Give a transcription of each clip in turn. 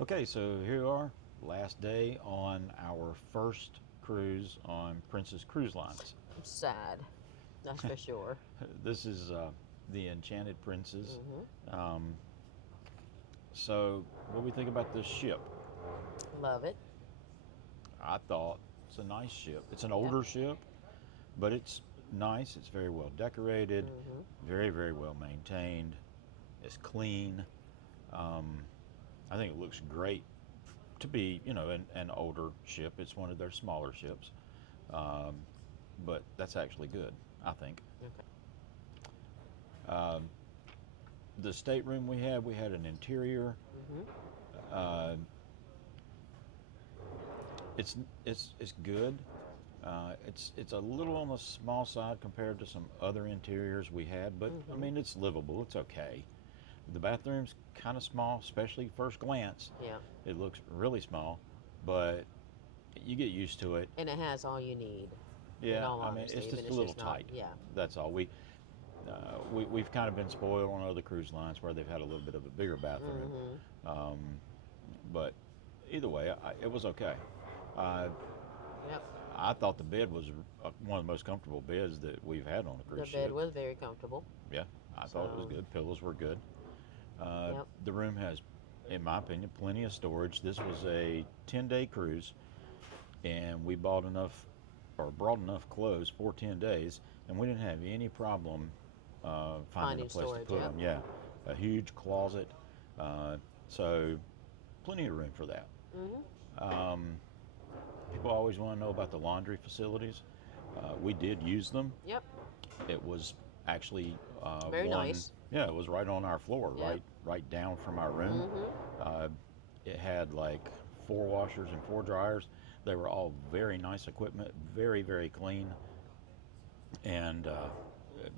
Okay, so here we are, last day on our first cruise on Princess Cruise Lines. Sad, that's for sure. This is the Enchanted Princess. Hmm. Um, so, what do we think about this ship? Love it. I thought it's a nice ship. It's an Yep. older ship, but it's nice. It's very well decorated, Hmm. very, very well maintained. It's clean. Um, I think it looks great to be, an older ship. It's one of their smaller ships. Um, but that's actually good, I think. Okay. Um, the stateroom we had an interior. Hmm. Uh, it's it's good. It's a little on the small side compared to some other interiors we had, but I Hmm. mean it's livable. It's okay. The bathroom's kind of small, especially first glance. Yeah. It looks really small, but you get used to it. And it has all you need. In Yeah, all I mean honesty, it's even just a it's little just not. tight. Yeah. That's all. We've kind of been spoiled on other cruise lines where they've had a little bit of a bigger bathroom, Hmm. um, but either way, it was okay. Uh, Yep. I thought the bed was one of the most comfortable beds that we've had on a The cruise bed ship. was very comfortable. Yeah, I thought it was So. good. Pillows were good. Yep. The room has, in my opinion, plenty of storage. This was a 10-day cruise, and we bought enough or brought enough clothes for 10 days, and we didn't have any problem finding a Finding place to storage. put Yep. them. Yeah, a huge closet, uh, so plenty of room for that. Hmm. Um, People always want to know about the laundry facilities. We did use them. Yep. It was actually Very one, nice. yeah, it was right on our floor, Yep. right down from our room. Hmm. Uh, it had like four washers and four dryers. They were all very nice equipment, very, very clean, and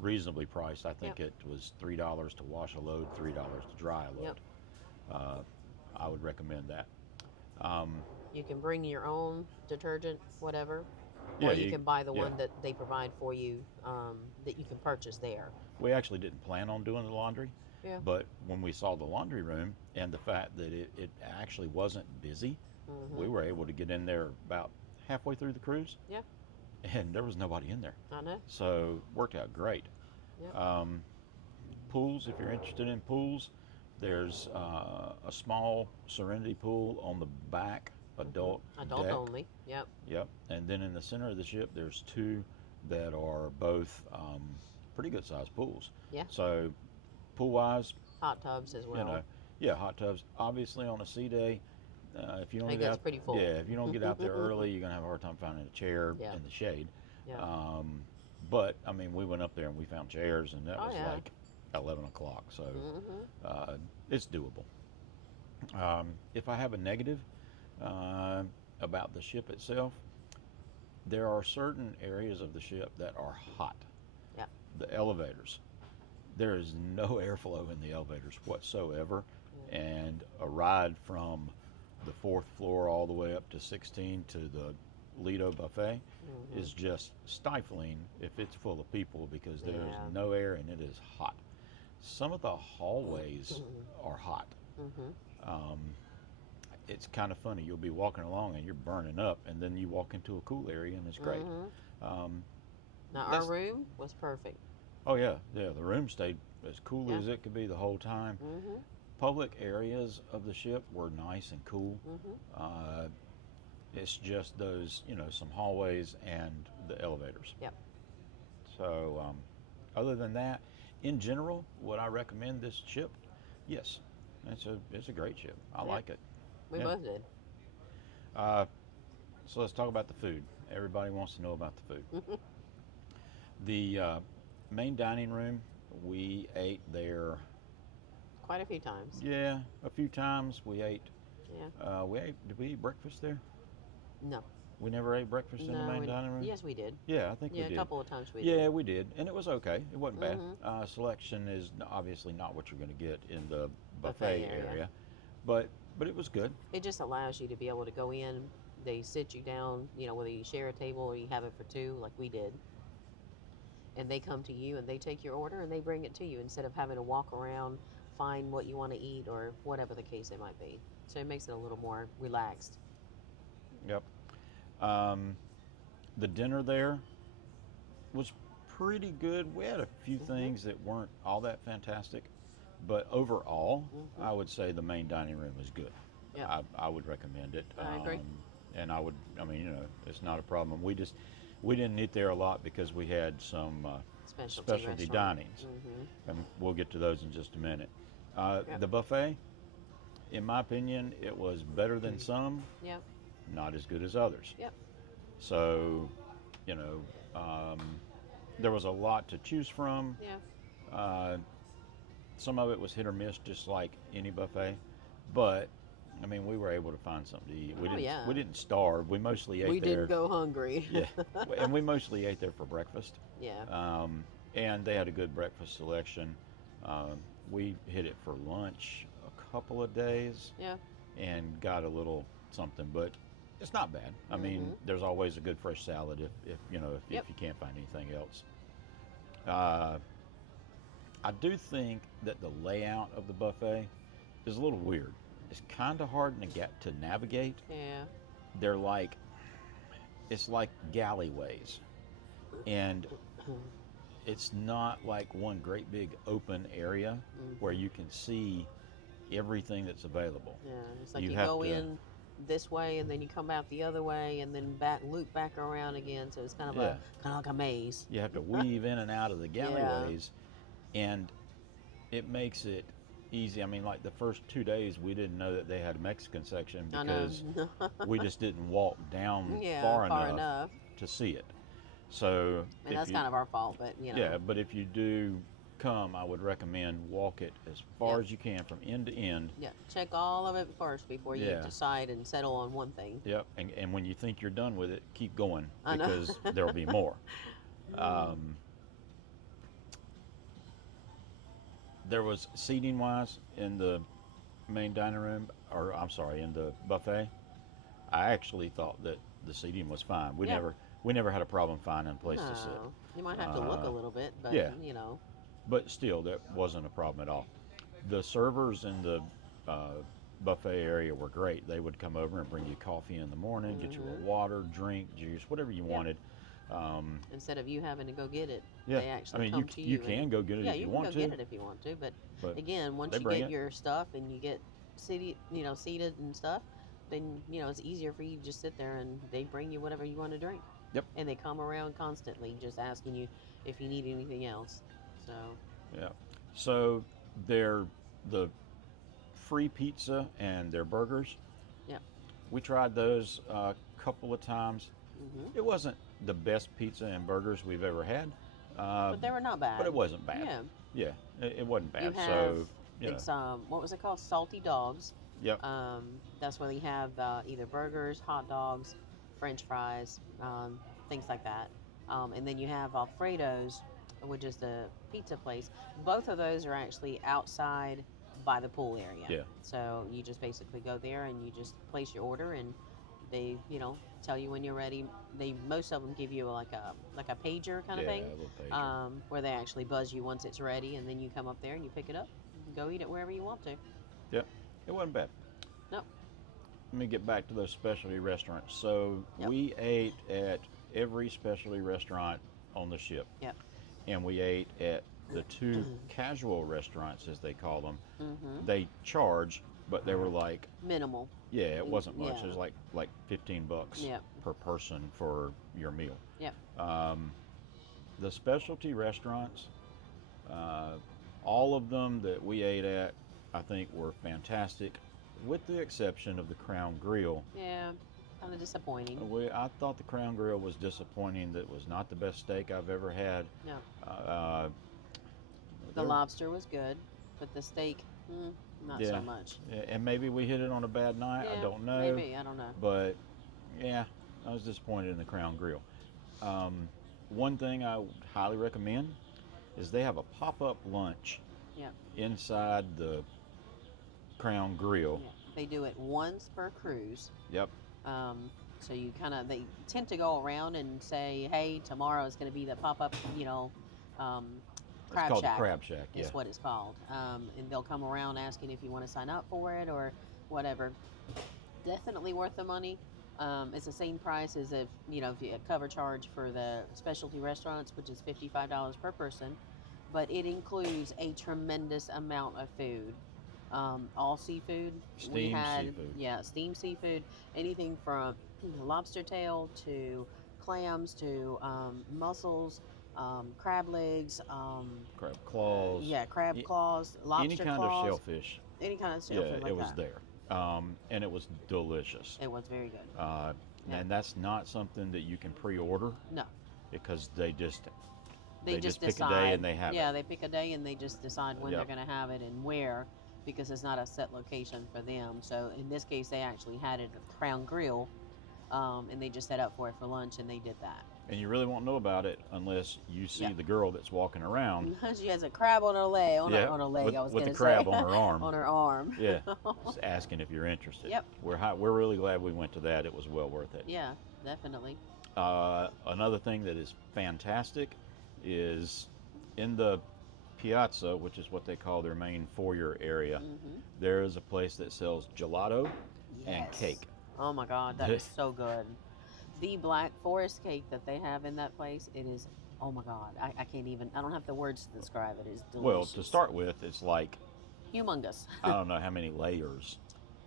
reasonably priced. I Yep. think it was $3 to wash a load, $3 to dry a Yep. load. Uh, I would recommend that. Um, You can bring your own detergent, whatever, yeah, or you can buy the yeah. one that they provide for you, that you can purchase there. We actually didn't plan on doing the laundry, Yeah. but when we saw the laundry room and the fact that it actually wasn't busy, we Hmm. were able to get in there about halfway through the cruise, Yeah. and there was nobody in there. I know. So worked out great. Yep. Um, Pools, if you're interested in pools, there's a small Serenity pool on the back Hmm. adult Adult deck. only. Yep. Yep. And then in the center of the ship, there's two that are both pretty good sized pools. Yeah. So pool wise, Hot tubs as you know, well. yeah, hot tubs. Obviously on a sea day, if you don't It get gets out, pretty full. yeah, if you don't get out there early, you're gonna have a hard time finding a chair Yeah. in the shade. Yeah. Um, but I mean, we went up there and we found chairs, and that Oh was yeah. like 11 o'clock, so Hmm. it's doable. If I have a negative uh, about the ship itself, there are certain areas of the ship that are hot. Yeah. The elevators, there is no airflow in the elevators whatsoever, Yeah. and a ride from the fourth floor all the way up to 16 to the Lido buffet Hmm. is just stifling if it's full of people because there's Yeah. no air and it is hot. Some of the hallways are hot. Hmm. Um, it's kind of funny. You'll be walking along and you're burning up, and then you walk into a cool area and it's great. Hmm. Um, Now our that's room was perfect. Oh yeah, yeah. The room stayed as cool Yeah. as it could be the whole time. Hmm. Public areas of the ship were nice and cool. Hmm. Uh, it's just those, some hallways and the elevators. Yep. So, other than that, in general, would I recommend this ship? Yes, it's a great ship. I Yep. like it. We Yeah. both did. Uh, so let's talk about the food. Everybody wants to know about the food. The main dining room, we ate there. Quite a few times. Yeah, a few times we ate. Yeah. We ate. Did we eat breakfast there? No. We never ate breakfast in the No. main dining room. Yes, we did. Yeah, I think we Yeah, a did. couple of times we Yeah, did. we did, and it was okay. It wasn't bad. Hmm. Selection is obviously not what you're going to get in the Buffet buffet area. area, but it was good. It just allows you to be able to go in. They sit you down, whether you share a table or you have it for two, like we did, and they come to you and they take your order and they bring it to you instead of having to walk around find what you want to eat or whatever the case it might be. So it makes it a little more relaxed. Yep. Um, the dinner there was pretty good. We had a few Hmm. things that weren't all that fantastic, but overall, Hmm. I would say the main dining room is good. Yep, I would recommend it. I agree. And I mean, it's not a problem. We didn't eat there a lot because we had some Specialty specialty restaurant. dinings, Hmm. and we'll get to those in just a minute. Yep. The buffet, in my opinion, it was better than some, Yep. not as good as others. Yep. So, you know, um, there was a lot to choose from. Yeah. Uh, some of it was hit or miss, just like any buffet. But I mean, we were able to find something to eat. Oh yeah. We didn't starve. We mostly We ate didn't there. go hungry. Yeah, and we mostly ate there for breakfast. Yeah. Um, and they had a good breakfast selection. Um, we hit it for lunch a couple of days Yeah. and got a little something, but it's not bad. I mean, Hmm. there's always a good fresh salad if Yep. you can't find anything else. Uh, I do think that the layout of the buffet is a little weird. It's kind of hard to navigate. Yeah. They're like it's like galleyways, and it's not like one great big open area where Hmm. you can see everything that's available. Yeah. It's like You you have go to, in this way and then you come out the other way and then back loop back around again. So it's yeah, kind of like a maze. you have to weave in and out of the Yeah. galleyways, and it makes it easy. I mean, like the first 2 days, we didn't know that they had a Mexican section I know. because we just didn't walk down Yeah, far far enough enough. to see it. So And that's kind of our fault, but yeah, but if you do come, I would recommend walk it as far Yep. as you can from end to end. Yeah, check all of it first before you Yeah, decide and settle on one thing. yep. And when you think you're done with it, keep going I know. because there'll be more. Um, there was seating wise in the main dining room, or I'm sorry, in the buffet. I actually thought that the seating was fine. Yeah. We never had a problem finding a place to sit. No, you might have to look a Uh, little bit, but yeah, you know. but still, that wasn't a problem at all. The servers in the uh, buffet area were great. They would come over and bring you coffee in the morning, get you Hmm. a water, drink, juice, whatever you Yep. wanted. Um, Instead of you having to go get it, yeah, they I actually mean, come to you you and can go get it yeah, if you you can want go get to, it if you want to. But but again, once they you bring get it. your stuff and you get seated and stuff, then it's easier for you to just sit there and they bring you whatever you want to drink, Yep. and they come around constantly just asking you if you need anything else. So Yeah. So they're the free pizza and their burgers. yeah. We tried those a couple of times. Hmm. It wasn't the best pizza and burgers we've ever had, uh, But they were not but bad. it wasn't bad. Yeah. Yeah, it wasn't You bad. have So, you know, it's what was it called? Salty dogs. yep, That's where they have either burgers, hot dogs, French fries, things like that. And then you have Alfredo's, which is the pizza place. Both of those are actually outside by the pool area. yeah, So you just basically go there and you just place your order, and they tell you when you're ready. They most of them give you like a pager kind of yeah, thing, a little pager. where they actually buzz you once it's ready, and then you come up there and you pick it up, and go eat it wherever you want to. Yep, it wasn't bad. Nope. Let me get back to those specialty restaurants. So Yep. we ate at every specialty restaurant on the ship, Yep. and we ate at the two casual restaurants, as they call them. Mm-hmm. They charge, but they were like, Minimal. yeah, it wasn't much. Yeah. It was like $15 Yep. per person for your meal. Yep. Um, the specialty restaurants, uh, all of them that we ate at, I think were fantastic, with the exception of the Crown Grill. Yeah. Kind of disappointing. I thought the Crown Grill was disappointing. That was not the best steak I've ever had. No. Uh, The there- lobster was good, but the steak, not Yeah. so much. yeah, and maybe we hit it on a bad night. I Yeah, don't know. maybe, I don't know. But yeah, I was disappointed in the Crown Grill. One thing I would highly recommend is they have a pop-up lunch Yep. inside the Crown Grill. Yeah. They do it once per cruise. Yep. So they tend to go around and say, hey, tomorrow is going to be the pop-up, um, It's Crab called the Shack Crab Shack. Yeah. is what it's called. And they'll come around asking if you want to sign up for it or whatever. Definitely worth the money. It's the same price as if if you cover charge for the specialty restaurants, which is $55 per person, but it includes a tremendous amount of food. All seafood. We Steamed had seafood. steamed seafood, anything from lobster tail to clams to mussels, crab legs, Crab claws. crab a- claws, Any lobster kind of claws, shellfish. any kind of Yeah, shellfish it like was that. there. And it was delicious. It was very good. Uh, Yeah. and that's not something that you can pre-order No, because they they just pick a decide. day and they have Yeah, it. they pick a day and they just decide when Yep. they're going to have it and where, because it's not a set location for them. So in this case, they actually had it at the Crown Grill, and they just set up for it for lunch, and they did that. And you really won't know about it unless you see Yeah. the girl that's walking around. She has a crab on her leg. Yeah, On her leg. with, I was with the gonna crab say. on her arm. On her arm. Yeah, just asking if you're interested. Yep. We're really glad we went to that. It was well worth it. Yeah, definitely. Another thing that is fantastic is in the piazza, which is what they call their main foyer area. Hmm. There is a place that sells gelato and Yes. cake. Oh my God, that is so good. The Black Forest cake that they have in that place, it is. Oh my God, I can't even. I don't have the words to describe it. It's delicious. Well, to start with, it's like Humongous. I don't know how many layers.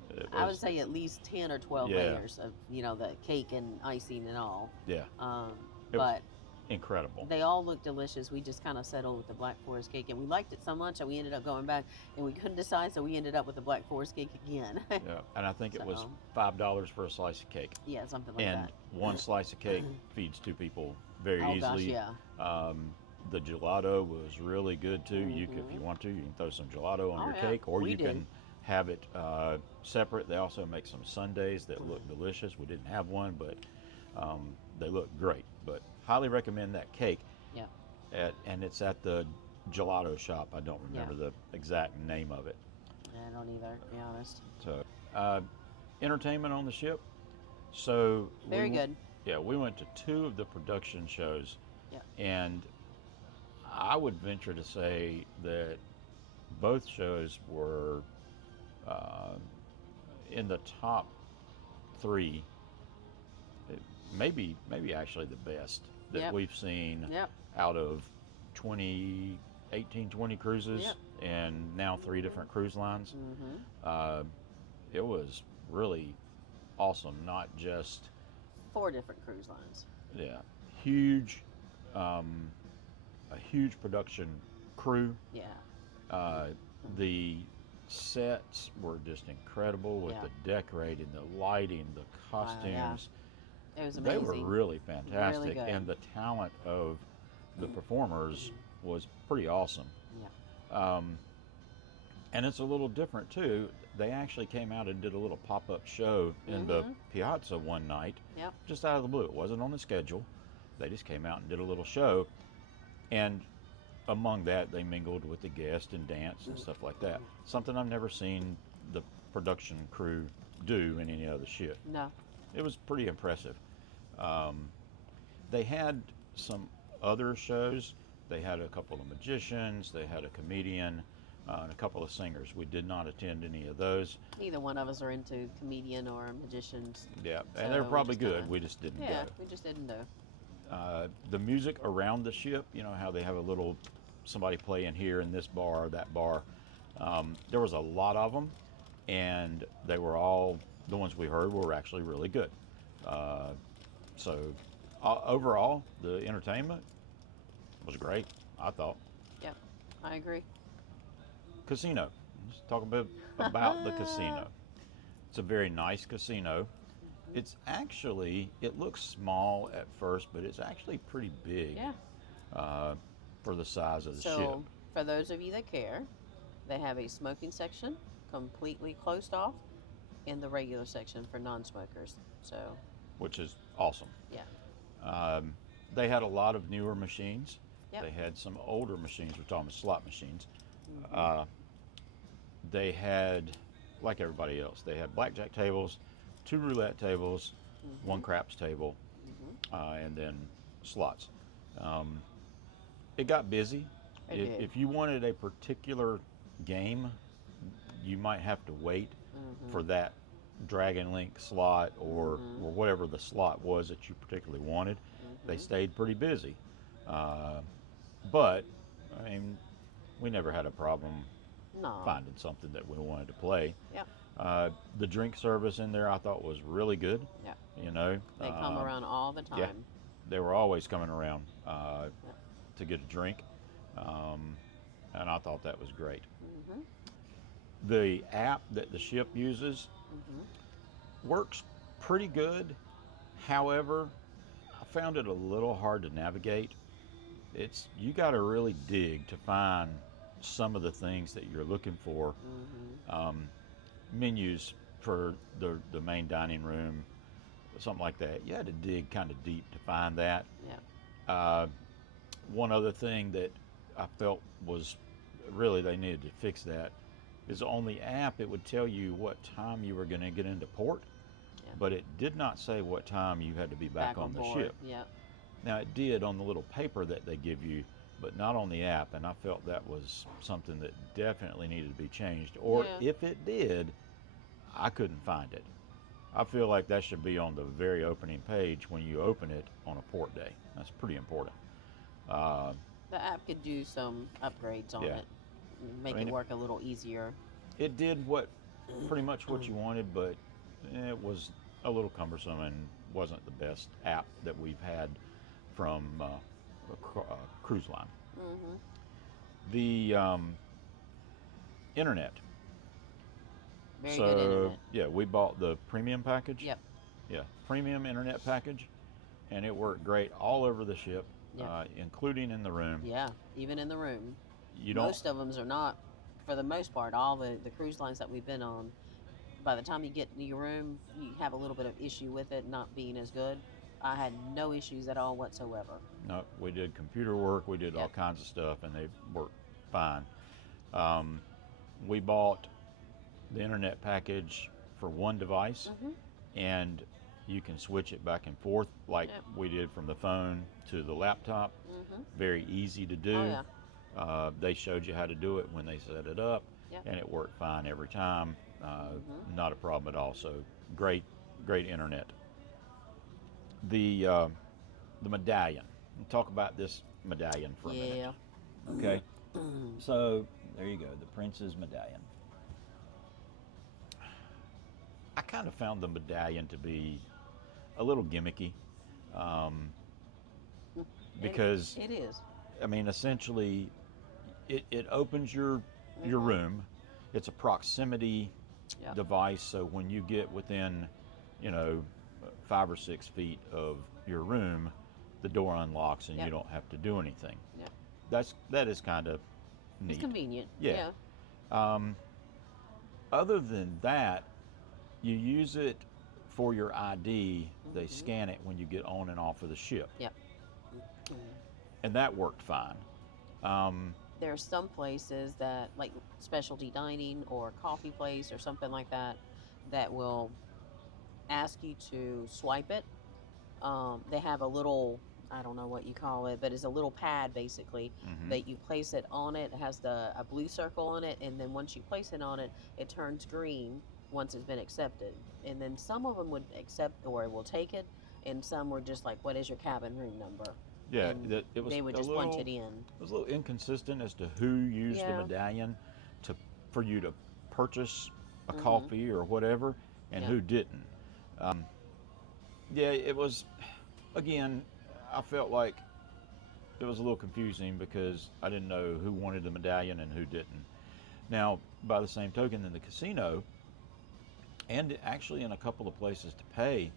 It I would was- say at least 10 or 12 Yeah. layers of the cake and icing and all. Yeah, It was But incredible. they all look delicious. We just kind of settled with the Black Forest cake, and we liked it so much that we ended up going back, and we couldn't decide, so we ended up with the Black Forest cake again. Yeah, and I think it was So- $5 for a slice of cake. Yeah, something like And that. one slice of cake feeds two people very Oh easily. gosh, yeah. The gelato was really good too. You can, if Mhm. you want to, you can throw some gelato on Oh, your yeah. cake, or We you did. can have it separate. They also make some sundaes that look delicious. We didn't have one, but they look great. But highly recommend that cake. Yeah. And it's at the gelato shop. I don't remember the exact name of it. I don't either, to be honest. So, entertainment on the ship. So Very good. Yeah, we went to two of the production shows, Yeah. and I would venture to say that both shows were in the top three, maybe actually the best that Yep. we've seen Yep. out of 20 cruises, Yep. and now 3 different cruise lines. Hmm. It was really awesome, not just 4 different cruise lines. yeah, huge, a huge production crew. Yeah. The sets were just incredible with Yeah. the decorating, the lighting, the costumes. It was They amazing. were really fantastic, good. and the talent of the performers was pretty awesome. Yeah. And it's a little different too. They actually came out and did a little pop-up show in the Mhm. piazza one night, Yep. just out of the blue. It wasn't on the schedule. They just came out and did a little show, and among that, they mingled with the guests and danced and stuff like that. Something I've never seen the production crew do in any other ship. No. It was pretty impressive. They had some other shows. They had a couple of magicians. They had a comedian. And a couple of singers. We did not attend any of those. Neither one of us are into comedian or magicians. Yeah, So and they're we probably just good. kinda- We just didn't Yeah, go. we just didn't do. The music around the ship, you know how they have a little somebody playing here in this bar or that bar. There was a lot of them, and they were all the ones we heard were actually really good. So overall, the entertainment was great. I thought. Yep, I agree. Casino. Let's talk a bit about the casino. It's a very nice casino. It's actually, it looks small at first, but it's actually pretty big Yeah. for the size of the So, ship. for those of you that care, they have a smoking section completely closed off and the regular section for non-smokers. So, Which is awesome. yeah. They had a lot of newer machines. Yep. They had some older machines. We're talking slot machines. Mhm. They had, like everybody else, they had blackjack tables, 2 roulette tables, Mhm. 1 craps table, Mhm. and then slots. It got busy It did. If you wanted a particular game, you might have to wait for that Dragon Link slot or whatever the slot was that you particularly wanted. They stayed pretty busy. Uh, but, I mean, we never had a problem No. finding something that we wanted to play. Yep. The drink service in there I thought was really good. Yep. You know, They come around all the time. yeah. They were always coming around Yep. to get a drink, and I thought that was great. The app that the ship uses works pretty good. However, I found it a little hard to navigate. You got to really dig to find some of the things that you're looking for. Menus for the main dining room, something like that. You had to dig kind of deep to find that. Yeah. One other thing that I felt was really they needed to fix that is on the app it would tell you what time you were going to get into port, but it did not say what time you had to be back on the board. ship. Yep. Now it did on the little paper that they give you, but not on the app, and I felt that was something that definitely needed to be changed. Or if it did, I couldn't find it. I feel like that should be on the very opening page when you open it on a port day. That's pretty important. The app could do some upgrades on Yeah. it, make it work a little easier. It did pretty much what you wanted, but it was a little cumbersome and wasn't the best app that we've had from a cruise line. The internet. Very good internet. Yeah, we bought the premium package. Yep. Yeah, premium internet package, and it worked great all over the ship, Yep. including in the room. Yeah, even in the room. You don't. Most of them are not, for the most part, all the cruise lines that we've been on, by the time you get into your room, you have a little bit of issue with it not being as good. I had no issues at all whatsoever. No, we did computer work, we did all Yep. kinds of stuff, and they worked fine. We bought the internet package for one device, and you can switch it back and forth like Yep. we did from the phone to the laptop. Very easy to do. Oh, yeah. They showed you how to do it when they set it up, Yep. and it worked fine every time. Not a problem at all. So great internet. The medallion. We'll talk about this medallion for a minute. Okay. So there you go, the Prince's medallion. I kind of found the medallion to be a little gimmicky, because It is. I mean, essentially, it opens your room. It's a proximity Yep. device, so when you get within, 5 or 6 feet of your room, the door unlocks and Yep. you don't have to do anything. Yep. That is kind of neat. It's convenient. Yeah. Other than that, you use it for your ID. They scan it when you get on and off of the ship. Yep. And that worked fine. There's some places that, like specialty dining or coffee place or something like that, that will ask you to swipe it. They have a little, I don't know what you call it, but it's a little pad basically that you place it on it. It has a blue circle on it, and then once you place it on it, it turns green once it's been accepted. And then some of them would accept or will take it, and some were just like, "What is your cabin room number?" Yeah, And it was they would a just little, punch it in. It was a little inconsistent as to who used the Yeah. medallion for you to purchase a coffee or whatever, and Yeah. who didn't. Yeah, it was. Again, I felt like it was a little confusing because I didn't know who wanted the medallion and who didn't. Now, by the same token, in the casino, and actually in a couple of places to pay,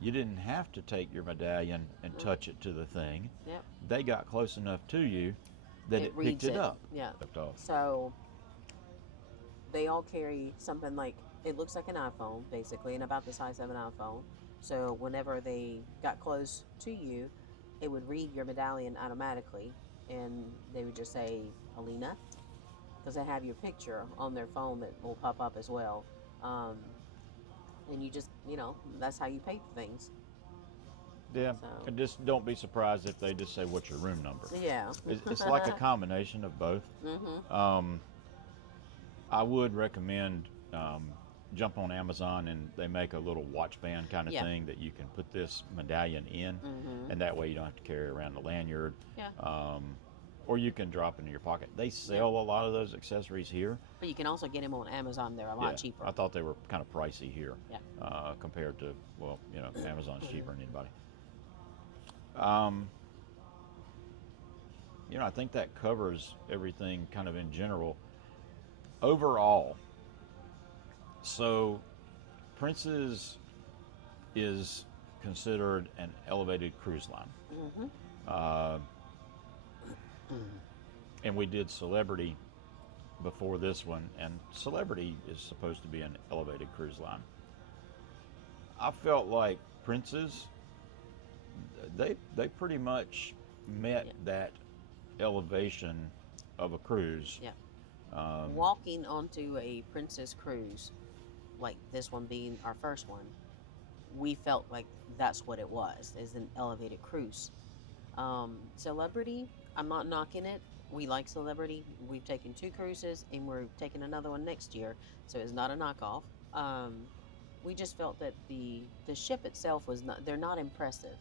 you didn't have to take your medallion and touch it to the thing. Yep. They got close enough to you that it reads picked it up. Yeah. Left off. So they all carry something like, it looks like an iPhone basically, and about the size of an iPhone. So whenever they got close to you, it would read your medallion automatically, and they would just say, "Alina," because they have your picture on their phone that will pop up as well. And you just, that's how you pay for things. Yeah, So and just don't be surprised if they just say, "What's your room number?" yeah. It's like a combination of both. Mhm. Um, I would recommend jump on Amazon and they make a little watch band kind of Yeah. thing that you can put this medallion in, Mhm. and that way you don't have to carry around the lanyard, Yeah. um, or you can drop it in your pocket. They Yeah. sell a lot of those accessories here. But you can also get them on Amazon. They're a lot Yeah, cheaper. I thought they were kind of pricey here Yeah. compared to, well, Amazon's cheaper than anybody. Um, I think that covers everything kind of in general. Overall, so Prince's is considered an elevated cruise line. Mhm. Uh, and we did Celebrity before this one, and Celebrity is supposed to be an elevated cruise line. I felt like Prince's, they pretty much met Yeah. that elevation of a cruise. Yeah. Um, Walking onto a Princess cruise, like this one being our first one, we felt like that's what it was, is an elevated cruise. Celebrity, I'm not knocking it. We like Celebrity. We've taken 2 cruises and we're taking another one next year, so it's not a knockoff. Um, we just felt that the ship itself was not. They're not impressive.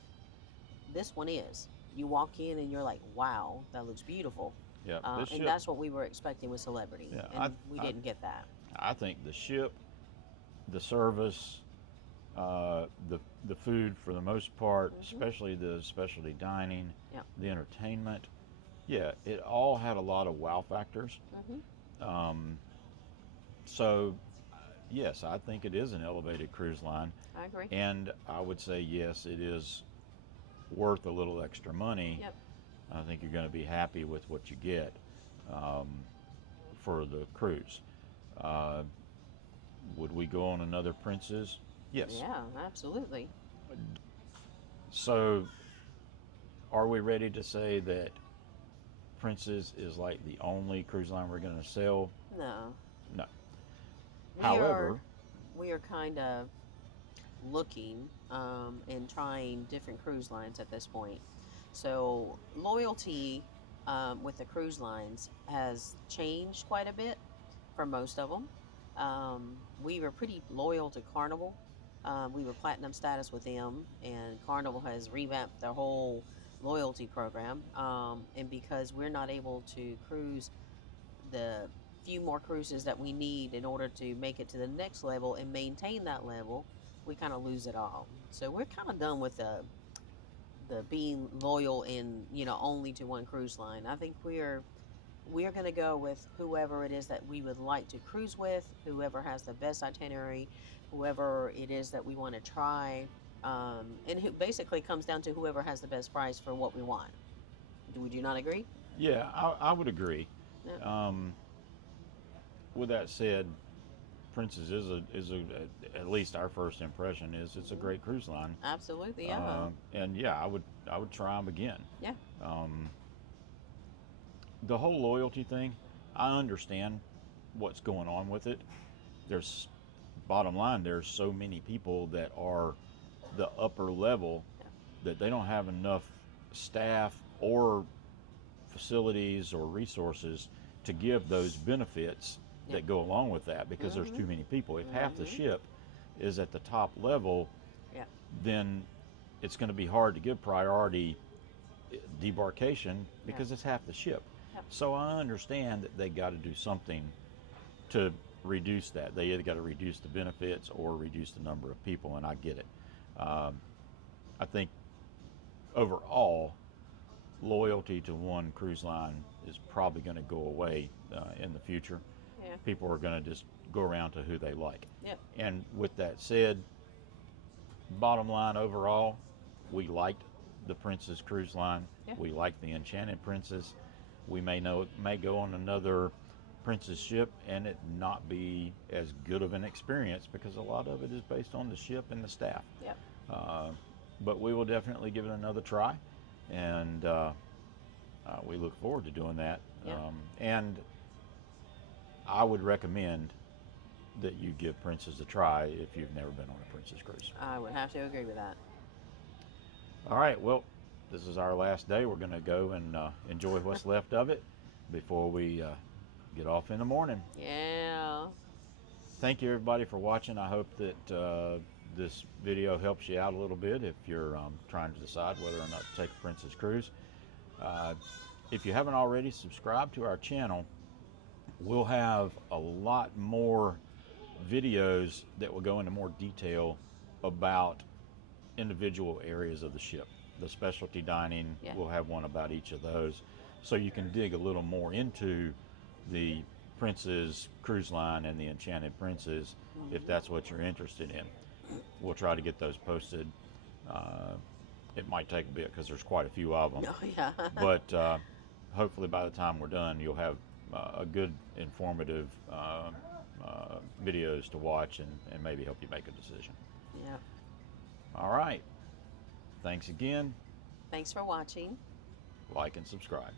This one is. You walk in and you're like, wow, that looks beautiful. yeah, this And ship. that's what we were expecting with Celebrity, Yeah, and we didn't get that. I think the ship, the service, the food for the most part, Hmm. especially the specialty dining, Yeah. the entertainment. Yeah, it all had a lot of wow factors. Hmm. Um, so, yes, I think it is an elevated cruise line, I agree. and I would say yes, it is worth a little extra money. Yep. I think you're going to be happy with what you get um, for the cruise. Uh, would we go on another Princess? Yes. Yeah, absolutely. So, are we ready to say that Princess is like the only cruise line we're going to sell? No. No. We However, are we are kind of looking and trying different cruise lines at this point. So loyalty with the cruise lines has changed quite a bit for most of them. We were pretty loyal to Carnival. We were platinum status with them, and Carnival has revamped their whole loyalty program. And because we're not able to cruise the few more cruises that we need in order to make it to the next level and maintain that level, we kind of lose it all. So we're kind of done with the being loyal in only to one cruise line. I think we're going to go with whoever it is that we would like to cruise with, whoever has the best itinerary, whoever it is that we want to try, and it basically comes down to whoever has the best price for what we want. Would you not agree? yeah, I would agree. Yeah, Um, with that said, Princess is at least our first impression is it's a great cruise line, absolutely. Yeah, and yeah, I would try them again. yeah, Um, the whole loyalty thing, I understand what's going on with it. There's bottom line, there's so many people that are the upper level yeah, that they don't have enough staff or facilities or resources to give those benefits yeah. that go along with that because there's Mhm. too many people. If half the Mhm. ship is at the top level, Yeah. then it's going to be hard to give priority debarkation Yeah. because it's half the ship. Yep. So I understand that they got to do something to reduce that. They either got to reduce the benefits or reduce the number of people, and I get it. Um, I think overall, loyalty to one cruise line is probably going to go away in the future. Yeah. People are going to just go around to who they like. Yep. And with that said, bottom line overall, we liked the Princess Cruise Line. Yeah. We like the Enchanted Princess. We may go on another Princess ship and it not be as good of an experience because a lot of it is based on the ship and the staff. Yep. Uh, but we will definitely give it another try, and we look forward to doing that. Yep. And I would recommend that you give Princess a try if you've never been on a Princess cruise. I would have to agree with that. All right, well, this is our last day. We're going to go and enjoy what's left of it before we get off in the morning. Yeah. Thank you, everybody, for watching. I hope that this video helps you out a little bit if you're trying to decide whether or not to take a Princess cruise. If you haven't already, subscribe to our channel. We'll have a lot more videos that will go into more detail about individual areas of the ship. The specialty dining, Yeah. we'll have one about each of those, so you can dig a little more into the Princess cruise line and the Enchanted Princess if that's what you're interested in. We'll try to get those posted. It might take a bit because there's quite a few of them. Oh, yeah. But hopefully by the time we're done, you'll have a good, informative videos to watch and maybe help you make a decision. Yeah. All right. Thanks again. Thanks for watching. Like and subscribe.